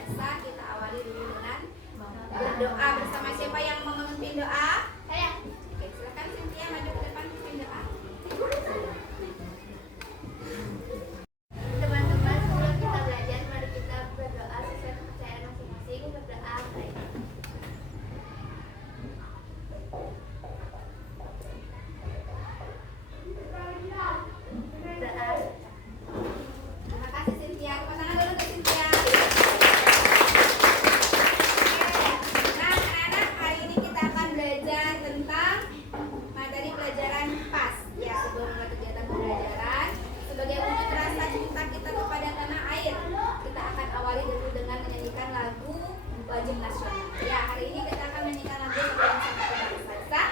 biasa kita awali dulu dengan berdoa bersama. Siapa yang mau memimpin doa? Saya. Oke, silakan Cynthia maju ke depan memimpin doa. Teman-teman, sebelum kita belajar, mari kita berdoa sesuai kepercayaan masing-masing. Berdoa baik. Terima kasih Cynthia. Tepuk tangan dulu untuk Cynthia. Oke. Nah, anak-anak, hari ini kita akan belajar tentang materi pelajaran PAS. Ya, sebelum mulai kegiatan pembelajaran, sebagai wujud rasa cinta kita kepada tanah air, kita akan awali dulu dengan menyanyikan lagu wajib nasional. Ya, hari ini kita akan menyanyikan lagu Berbangsa Bangsa.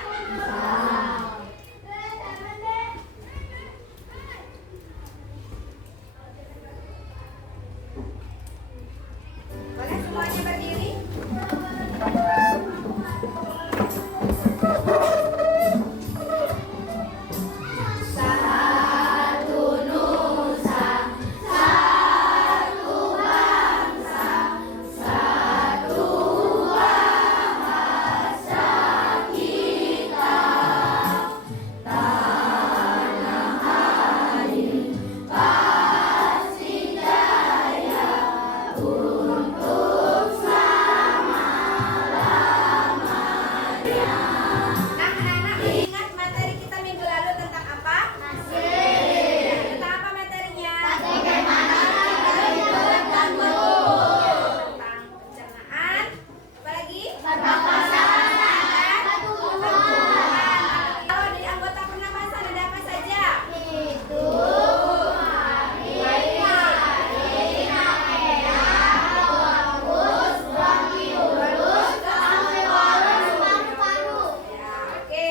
Boleh semuanya berdiri? Nah, anak-anak, ingat materi kita minggu lalu tentang apa? Tentang apa materinya? Tentang pencernaan. Apa lagi? Kalau di anggota pernapasan ada apa saja? Ya, oke.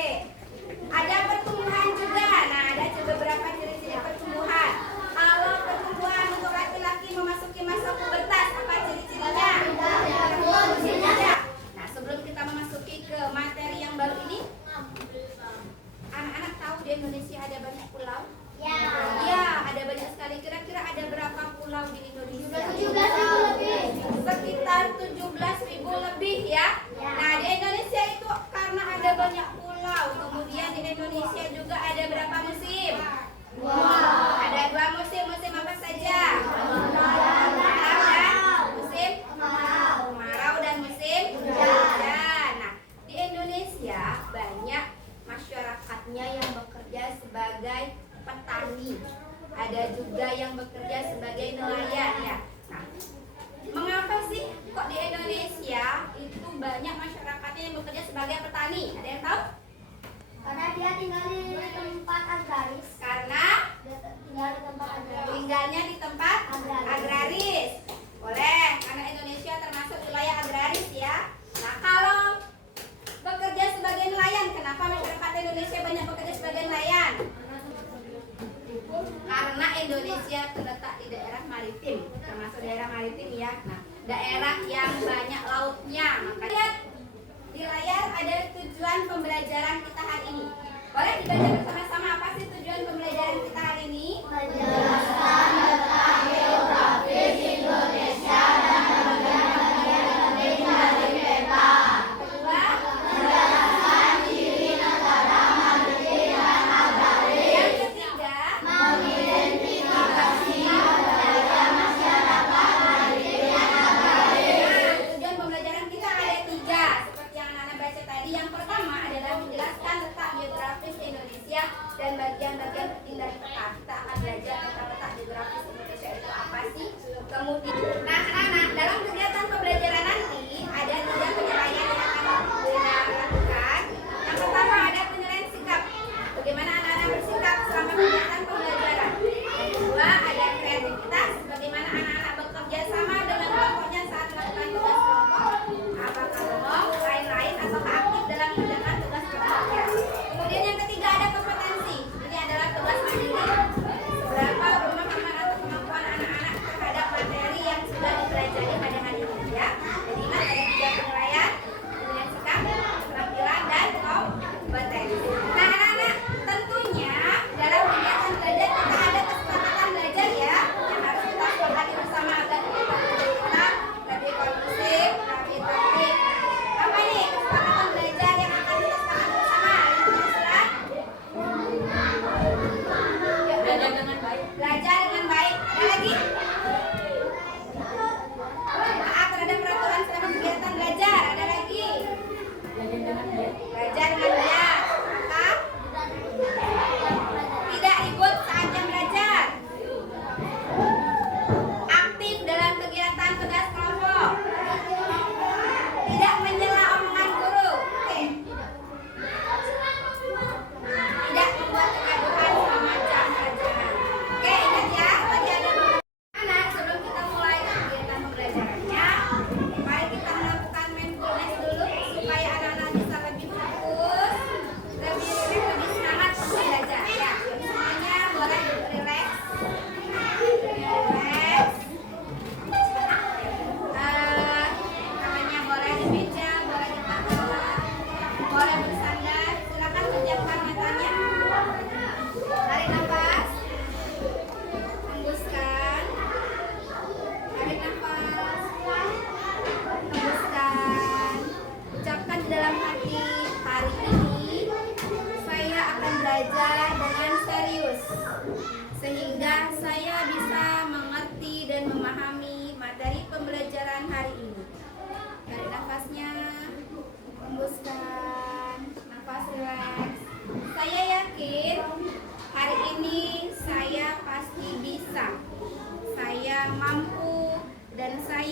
Ada pertumbuhan juga. Nah, ada beberapa ciri-ciri pertumbuhan. Kalau pertumbuhan untuk laki-laki memasuki masa pubertas, apa ciri-cirinya? Nah, sebelum kita memasuki ke materi yang baru ini, anak-anak tahu di Indonesia ada banyak pulau? Ya, ada banyak sekali. Kira-kira ada berapa pulau di Indonesia? Sekitar 17.000 lebih ya. Nah, di Indonesia itu karena ada banyak pulau, kemudian di Indonesia juga ada berapa musim? Ada 2 musim. Musim apa saja? Kemarau dan musim kemarau dan musim hujan. Nah, di Indonesia banyak masyarakatnya yang bekerja sebagai petani. Ada juga yang bekerja sebagai nelayan ya. Nah, mengapa sih kok di Indonesia itu banyak masyarakatnya yang bekerja sebagai petani? Ada yang tahu? Karena dia tinggal di tempat agraris. Karena tinggalnya di tempat agraris. Boleh, karena Indonesia termasuk wilayah agraris ya. Nah, kalau bekerja sebagai nelayan, kenapa masyarakat Indonesia banyak bekerja sebagai nelayan? Karena Indonesia terletak di daerah maritim, termasuk daerah maritim ya. Nah, daerah yang banyak lautnya. Makanya di layar ada tujuan pembelajaran kita hari ini. Boleh dibaca bersama-sama, apa sih tujuan pembelajaran kita hari ini? Menjelaskan tentang geografis Indonesia dan bagian-bagian penting dari peta. Kedua, Menjelaskan ciri negara maritim dan agraris. yang ketiga, Mengidentifikasi budaya masyarakat maritim dan agraris. nah, tujuan pembelajaran kita ada 3 seperti yang Nana baca tadi. Yang pertama adalah menjelaskan letak geografis Indonesia dan bagian-bagian penting dari peta. Kita akan belajar tentang letak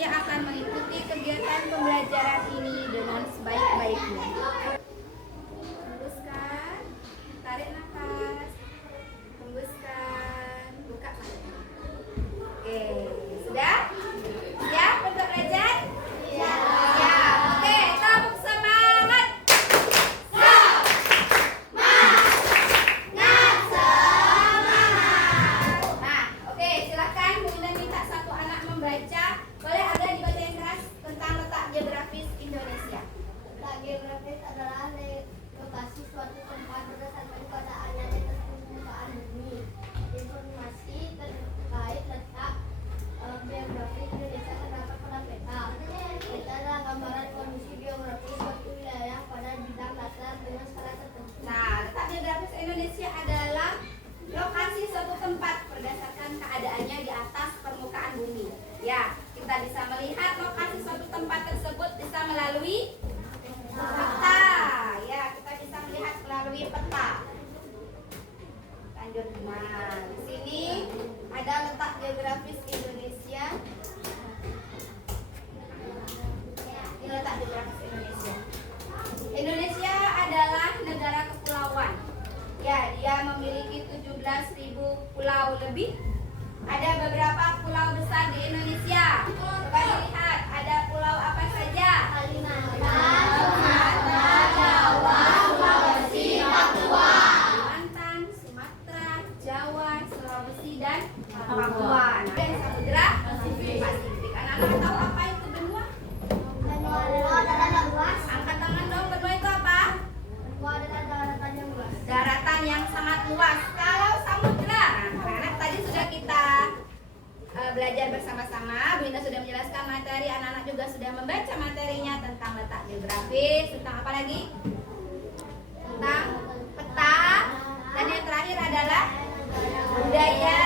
Indonesia akan mengikuti kegiatan pembelajaran ini dengan sebaik-baiknya. Hembuskan, tarik nafas, hembuskan, buka mata. Oke, sudah? Siap untuk belajar? Siap. Oke, tepuk semangat. Nah, oke, silakan Bu Indah minta satu anak membaca. Boleh agak dibaca yang keras tentang letak geografis Indonesia. Letak geografis adalah lokasi suatu tempat berdasarkan keadaannya di atas permukaan bumi. Informasi terkait letak geografis Indonesia terdapat pada peta. Peta adalah gambaran kondisi geografis suatu wilayah pada bidang latar dengan skala tertentu. Nah, letak geografis Indonesia adalah lokasi suatu tempat berdasarkan keadaannya di atas permukaan bumi. Ya, kita bisa melihat lokasi suatu tempat tersebut bisa melalui peta. Ya, kita bisa melihat melalui peta. Lanjut. Nah, di sini ada letak geografis Indonesia. Ini letak geografis Indonesia. Indonesia adalah negara kepulauan. Ya, dia memiliki 17.000 pulau lebih. Ada beberapa pulau besar di Indonesia. Coba dilihat, ada pulau apa saja? Kalimantan, Sumatera, Jawa, Sulawesi, dan Papua. Nah, dan samudra Pasifik. Anak-anak tahu apa itu benua? Benua adalah luas. Angkat tangan dong, benua itu apa? Benua adalah daratan yang luas. Daratan yang sangat luas. Kalau samudra, nah, anak tadi sudah kita belajar bersama-sama. Bu Indah sudah menjelaskan materi, anak-anak juga sudah membaca materinya tentang letak geografis, tentang apa lagi? Tentang peta, dan yang terakhir adalah budaya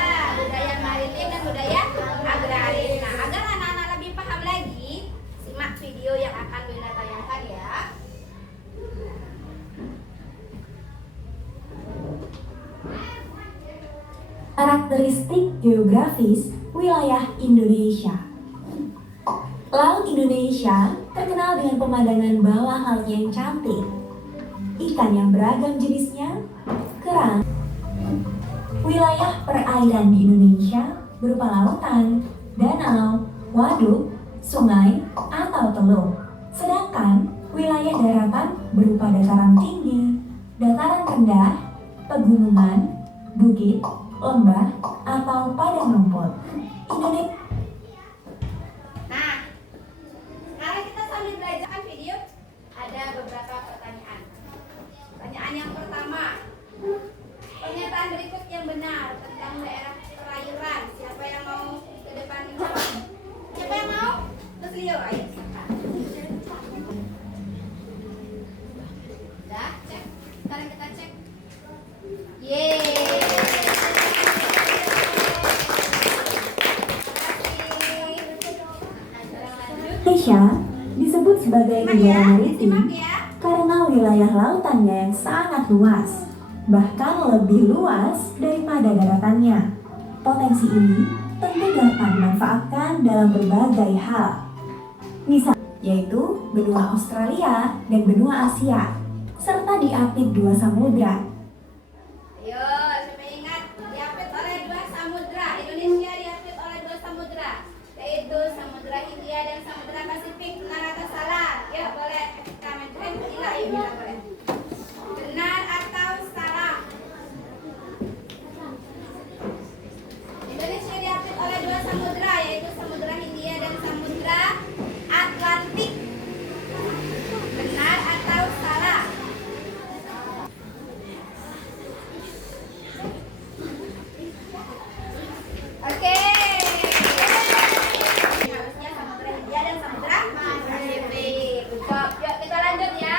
maritim dan budaya agraris. Nah, agar anak-anak lebih paham lagi, simak video yang akan Bu Indah tayangkan ya. Karakteristik geografis wilayah Indonesia. Laut Indonesia terkenal dengan pemandangan bawah lautnya yang cantik, ikan yang beragam jenisnya, kerang. Wilayah perairan di Indonesia berupa lautan, danau, waduk, sungai, atau teluk. Sedangkan wilayah daratan berupa dataran tinggi, dataran rendah, pegunungan, bukit, lembah, atau padang rumput. Indonesia. Nah, sekarang kita sambil belajar video, ada beberapa pertanyaan. Pertanyaan yang pertama, pernyataan berikut yang benar tentang daerah perairan. Siapa yang mau ke depan menjawab? Siapa yang mau? Terus Leo, ayo. Udah, cek. Sekarang kita cek. Yeay. Indonesia disebut sebagai negara maritim karena wilayah lautannya yang sangat luas, bahkan lebih luas daripada daratannya. Potensi ini tentu dapat dimanfaatkan dalam berbagai hal, misalnya yaitu benua Australia dan benua Asia, serta diapit dua samudra. Ayo, siapa ingat diapit oleh dua samudra? Indonesia diapit oleh dua samudra, yaitu Samudra Hindia dan Samudra Pasifik. Benar atau salah? Ya, boleh kita majuin. Tidak, ya kita boleh. Benar atau salah? Indonesia diapit oleh dua samudra, yaitu Samudra Hindia dan Samudra Atlantik. Benar atau salah? Oke. Harusnya Samudra Hindia dan Samudra Pasifik. Good job. Yuk kita lanjut ya.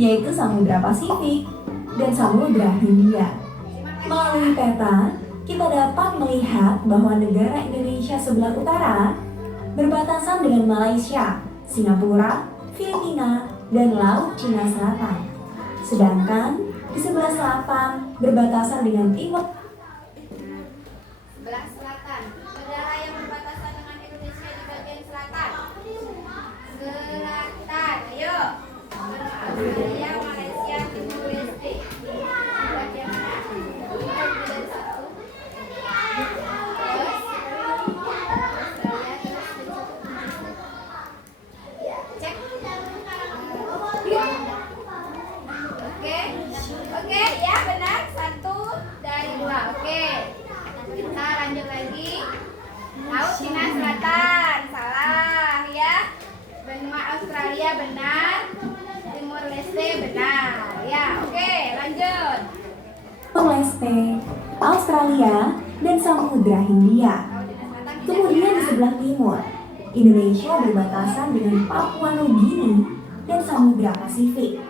Yaitu Samudra Pasifik dan Samudra Hindia. Melalui peta, kita dapat melihat bahwa negara Indonesia sebelah utara berbatasan dengan Malaysia, Singapura, Filipina, dan Laut Cina Selatan. Sedangkan di sebelah selatan berbatasan dengan timur. Sebelah selatan. Negara yang berbatasan dengan Indonesia di bagian selatan. Selatan, ayo. Australia, Malaysia, Timur Leste. Bagian mana? Bagian satu. Terus Australia, cek. Oke, ya benar. 1 dari 2. Oke. Kita lanjut lagi. Laut Cina Selatan. Salah ya. Benua Australia benar. Timur Leste benar. Ya, oke, lanjut. Timur Leste, Australia, dan Samudra Hindia. Kemudian di sebelah timur, Indonesia berbatasan dengan Papua Nugini dan Samudra Pasifik.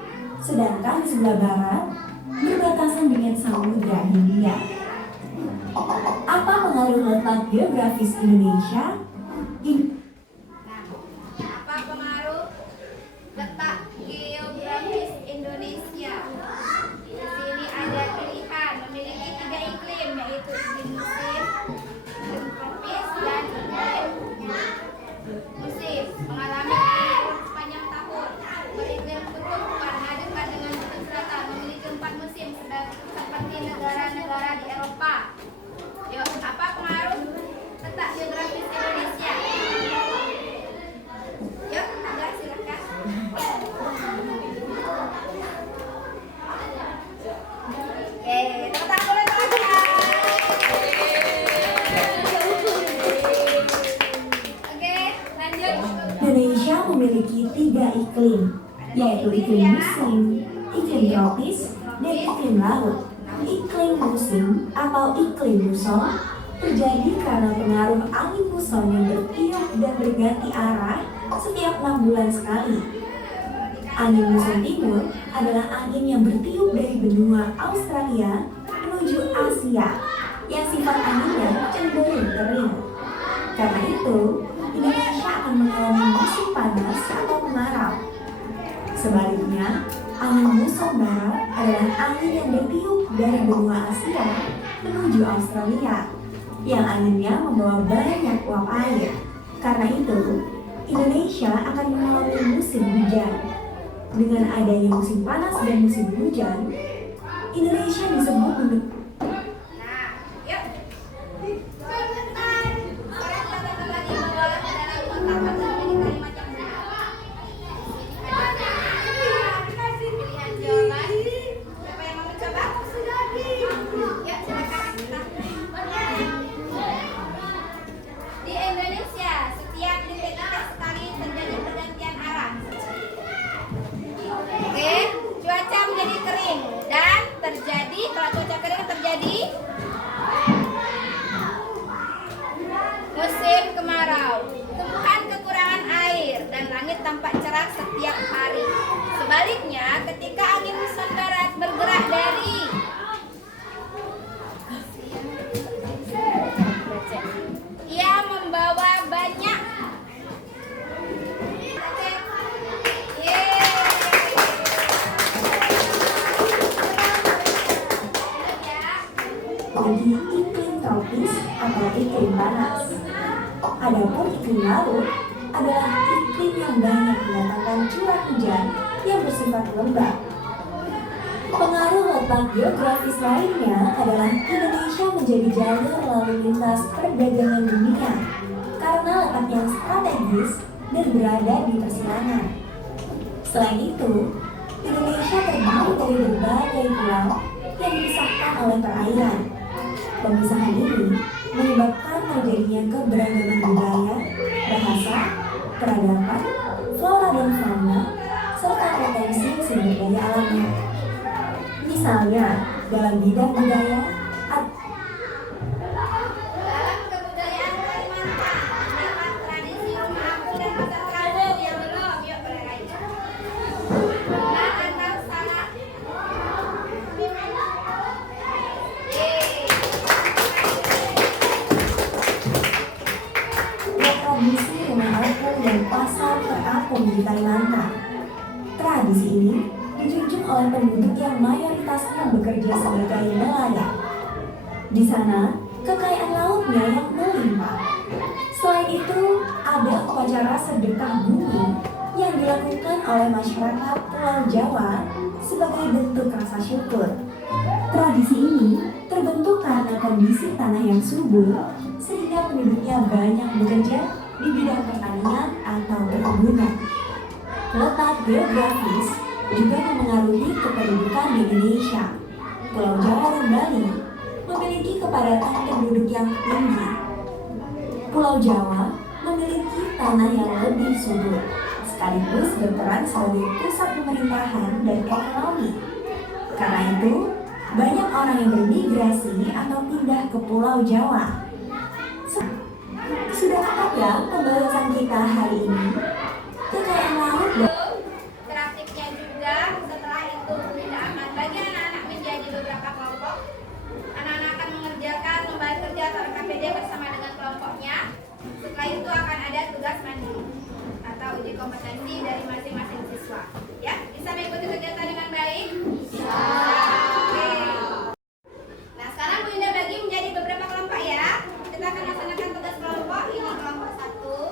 Sedangkan di sebelah barat berbatasan dengan Samudra Hindia. Apa pengaruh letak geografis Indonesia? Apa pengaruh letak geografis Indonesia? Di sini ada pilihan memiliki 3 iklim, yaitu iklim musim, iklim tropis, dan iklim musim. Mengalami iklim sepanjang tahun. Beriklim kutub karena dekat dengan kutub selatan, memiliki 4 musim seperti negara-negara di Eropa. Yuk, apa pengaruh letak geografis Indonesia? Yuk, Naga silakan. Oke, tepuk tangan dulu teman-teman. Oke, lanjut. Indonesia memiliki 3 iklim, yaitu iklim musim, iklim tropis, dan iklim laut. Iklim musim atau iklim muson terjadi karena pengaruh angin muson yang bertiup dan berganti arah setiap 6 bulan sekali. Angin muson timur adalah angin yang bertiup dari benua Australia menuju Asia, yang sifat anginnya cenderung kering. Karena itu, Indonesia akan mengalami musim panas atau kemarau. Sebaliknya, angin muson barat adalah angin yang bertiup dari benua Asia menuju Australia, yang anginnya membawa banyak uap air. Karena itu, Indonesia akan mengalami musim hujan. Dengan adanya musim panas dan musim hujan, Indonesia disebut memiliki Nah, yuk. Sebentar. Sekarang kita kembali bola ke dalam kotak atau menjadi kalimat yang benar. Ada pilihan jawaban. Siapa yang mau mencoba? Yuk, silakan. Di Indonesia, setiap detik-detik sekali terjadi pergantian arah. Oke, cuaca menjadi kering dan terjadi, kalau cuaca kering terjadi musim kemarau. Tumbuhan kekurangan air dan langit tampak cerah setiap hari. Sebaliknya, ketika angin muson barat bergerak dari ia membawa banyak bagi iklim tropis atau iklim panas. Adapun iklim laut adalah iklim yang banyak mendatangkan curah hujan yang bersifat lembab. Pengaruh letak geografis lainnya adalah Indonesia menjadi jalur lalu lintas perdagangan dunia karena letak yang strategis dan berada di persilangan. Selain itu, Indonesia terdiri dari berbagai pulau yang dipisahkan oleh perairan. Pemisahan ini menyebabkan terjadinya keberagaman budaya, bahasa, peradaban, flora dan fauna, serta potensi sumber daya alamnya. Misalnya, dalam bidang budaya, dalam kebudayaan Kalimantan terdapat tradisi rumah apung dan pasar terapung yang belum. Yuk, boleh lagi. Benar atau salah? tradisi rumah apung dan pasar terapung di Kalimantan. Tradisi ini dijunjung oleh penduduk yang mayoritasnya bekerja sebagai nelayan. Di sana, kekayaan laut karunia yang melimpah. Selain itu, ada upacara sedekah bumi yang dilakukan oleh masyarakat Pulau Jawa sebagai bentuk rasa syukur. Tradisi ini terbentuk karena kondisi tanah yang subur sehingga penduduknya banyak bekerja di bidang pertanian atau perkebunan. Letak geografis juga memengaruhi kependudukan di Indonesia. Pulau Jawa dan Bali memiliki kepadatan penduduk yang tinggi. Pulau Jawa memiliki tanah yang lebih subur, sekaligus berperan sebagai pusat pemerintahan dan ekonomi. Karena itu, banyak orang yang bermigrasi atau pindah ke Pulau Jawa. Sudah tepat ya pembahasan kita hari ini? Kekayaan laut dan Praktiknya juga setelah itu kita akan bagi anak-anak menjadi beberapa kelompok. Anak-anak akan mengerjakan lembar kerja atau KPD bersama dengan kelompoknya. Setelah itu akan ada tugas mandiri atau uji kompetensi dari masing-masing siswa. Ya, bisa mengikuti kegiatan dengan baik? Bisa. Oke. Nah, sekarang Bu Indah bagi menjadi beberapa kelompok ya. Kita akan laksanakan tugas kelompok. Ini kelompok 1,